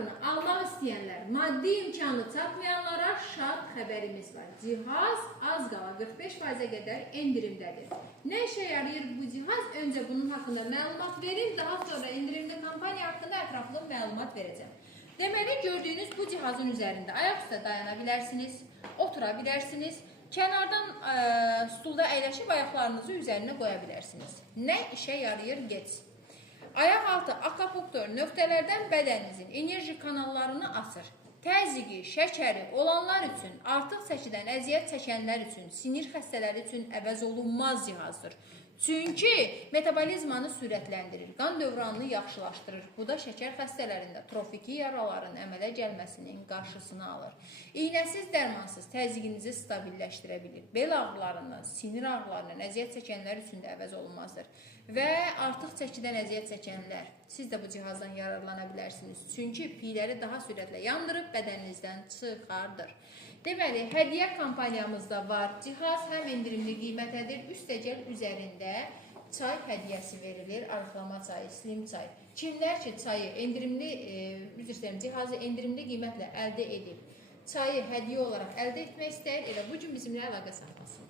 aparatını almaq istəyənlər, maddi imkanı çatmayanlara şad xəbərimiz var. Cihaz az qala 45%-ə qədər endirimdədir. Nə işə yarayır bu cihaz? Öncə bunun haqqında məlumat verim, daha sonra endirimli kampaniya haqqında ətraflı məlumat verəcəm. Deməli, gördüyünüz bu cihazın üzərində ayaq üstə dayana bilərsiniz, otura bilərsiniz, kənardan stulda əyləşib ayaqlarınızı üzərinə qoya bilərsiniz. Nə işə yarayır? Geç. Ayaq altı akupunktur nöqtələrdən bədəninizin enerji kanallarını açır. Təzyiqi, şəkəri olanlar üçün, artıq çəkidən əziyyət çəkənlər üçün, sinir xəstələri üçün əvəz olunmaz cihazdır. Çünki metabolizmanı sürətləndirir, qan dövranını yaxşılaşdırır. Bu da şəkər xəstələrində trofiki yaraların əmələ gəlməsinin qarşısını alır. İynəsiz, dərmansız təzyiqinizi stabilləşdirə bilir. Bel ağrılarından, sinir ağrılarından əziyyət çəkənlər üçün də əvəz olunmazdır. Və artıq çəkidən əziyyət çəkənlər, siz də bu cihazdan yararlana bilərsiniz. Çünki piyləri daha sürətlə yandırıb bədəninizdən çıxardır. Deməli, hədiyyə kampaniyamızda var. Cihaz həm endirimli qiymətədir, üstəcəl üzərində çay hədiyyəsi verilir. Arıqlama çayı, slim çay. Kimlər ki, çayı cihazı endirimli qiymətlə əldə edib, çayı hədiyyə olaraq əldə etmək istəyir, elə bu gün bizimlə əlaqə saxlasın.